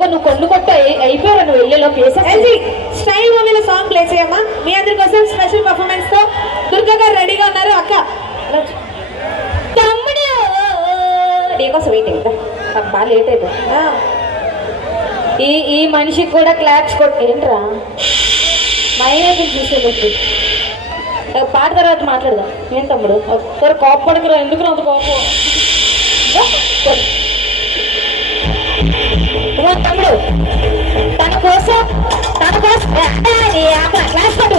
నువ్వు కొండు కొట్ట అయిపోయావు నువ్వు వెళ్ళేలో ఎల్జీ స్టైల్ మూవీలో సాంగ్ ప్లే చేయమ్మా. మీ అందరి కోసం స్పెషల్ పర్ఫార్మెన్స్ తో దుర్గా గారు రెడీగా ఉన్నారు. అక్క తమ్ముడు నీకోసం వెయిటింగ్ బాగా లేట్ అయిపోయి ఈ మనిషికి కూడా క్లాప్స్ ఏంట్రా మైనస్ చూసేటట్టు పాట తర్వాత మాట్లాడదాం. ఏం తమ్ముడు ఒకసారి కోపడకురా, ఎందుకు అంత కోపం తమ్ముడు? తన కోసం క్లాస్ పట్టు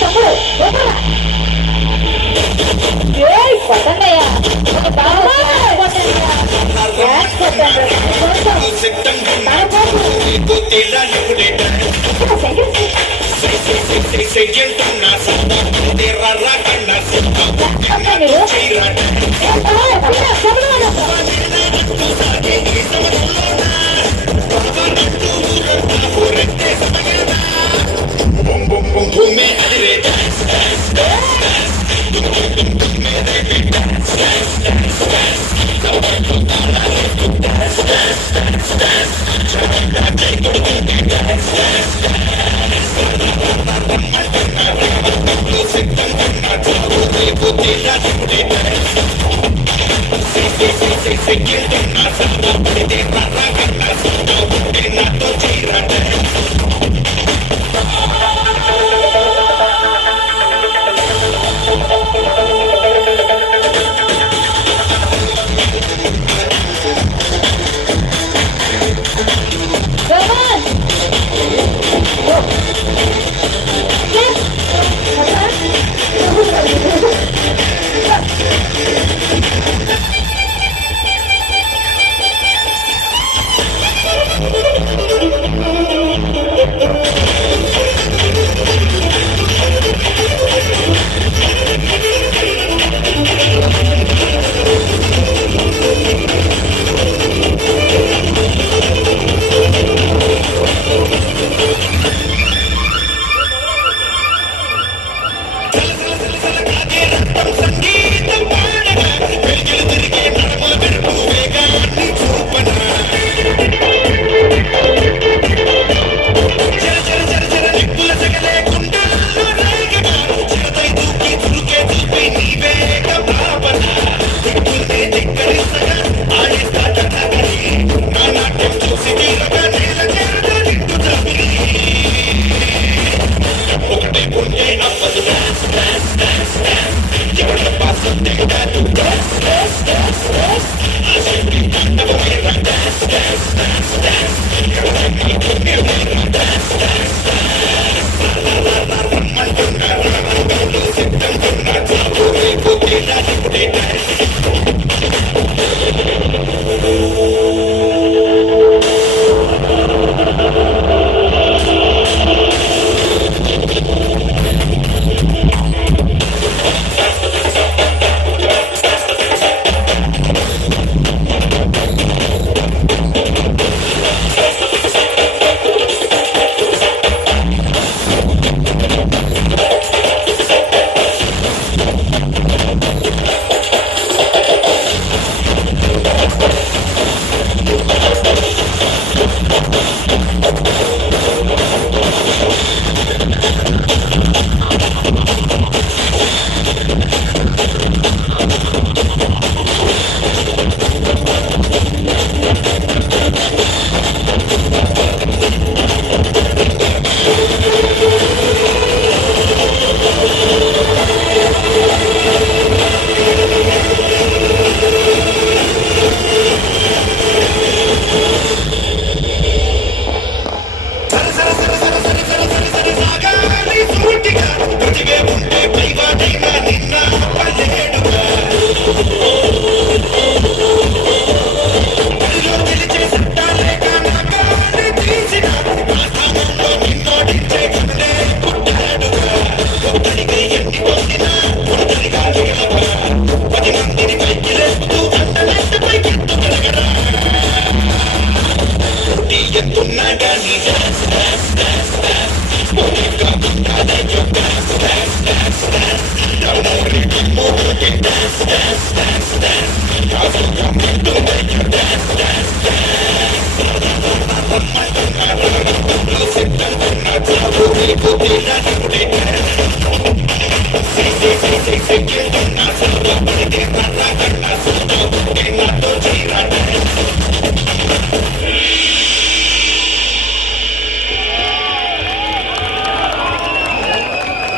తమ్ముడు కొట్టండియా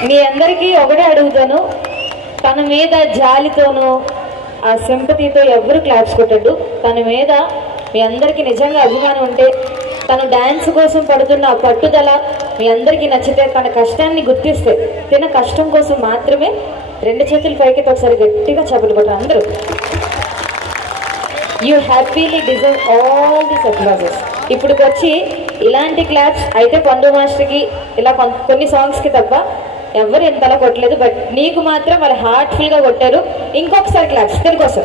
మీ అందరికీ ఒకటే అడుగుతాను, తన మీద జాలితోనూ ఆ సింపతితో ఎవరు క్లాప్స్ కొట్టద్దు. తన మీద మీ అందరికీ నిజంగా అభిమానం ఉంటే, తను డ్యాన్స్ కోసం పడుతున్న ఆ పట్టుదల మీ అందరికీ నచ్చితే, తన కష్టాన్ని గుర్తిస్తే, తిన కష్టం కోసం మాత్రమే 2 చేతులు పైకి ఒకసారి గట్టిగా చప్పట్లు కొట్టారు అందరూ. You happily deserve all this applauses. ఇప్పటికి వచ్చి ఇలాంటి క్లాప్స్ అయితే పండు మాస్టర్కి ఇలా కొన్ని సాంగ్స్కి తప్ప ఎవరు ఎంతలా కొట్టలేదు. బట్ నీకు మాత్రం వాళ్ళు హార్ట్ఫుల్గా కొట్టారు. ఇంకొకసారి క్లాప్స్ దీనికోసం.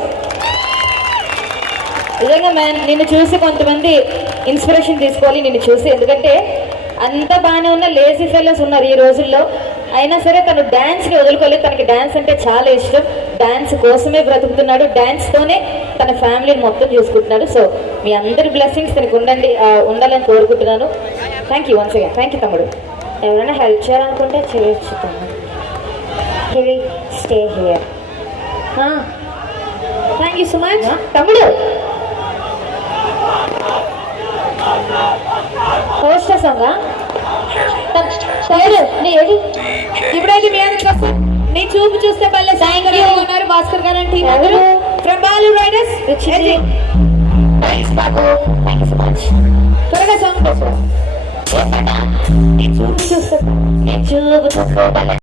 నిజంగా మ్యాన్, నిన్ను చూసి కొంతమంది ఇన్స్పిరేషన్ తీసుకోవాలి నిన్ను చూసి. ఎందుకంటే అంత బాగానే ఉన్న లేజీ ఫెలోస్ ఉన్నారు ఈ రోజుల్లో. అయినా సరే తను డ్యాన్స్ని వదులుకోలేదు. తనకి డ్యాన్స్ అంటే చాలా ఇష్టం. డ్యాన్స్ కోసమే బ్రతుకుతున్నాడు. డ్యాన్స్తోనే తన ఫ్యామిలీని మొత్తం చూసుకుంటున్నాడు. సో మీ అందరి బ్లెస్సింగ్స్ తనకు ఉండాలని కోరుకుంటున్నాను. Thank you once again. Thank you తమ్ముడు. ఎవరైనా హెల్ప్ చేయాలనుకుంటే చేయొచ్చు తమ్ముడు. Stay here. Thank you so much తమ్ముడు హోస్టెస్ సాంగా ఇప్పుడైతే మీ అందరి కోసం నీ చూపు చూస్తే పల్లె సాయంగా ఉన్నారు భాస్కర్ గారు అంటే ఫ్రమ్ బాలు రైడర్స్. త్వరగా సాంగ్ చూస్తే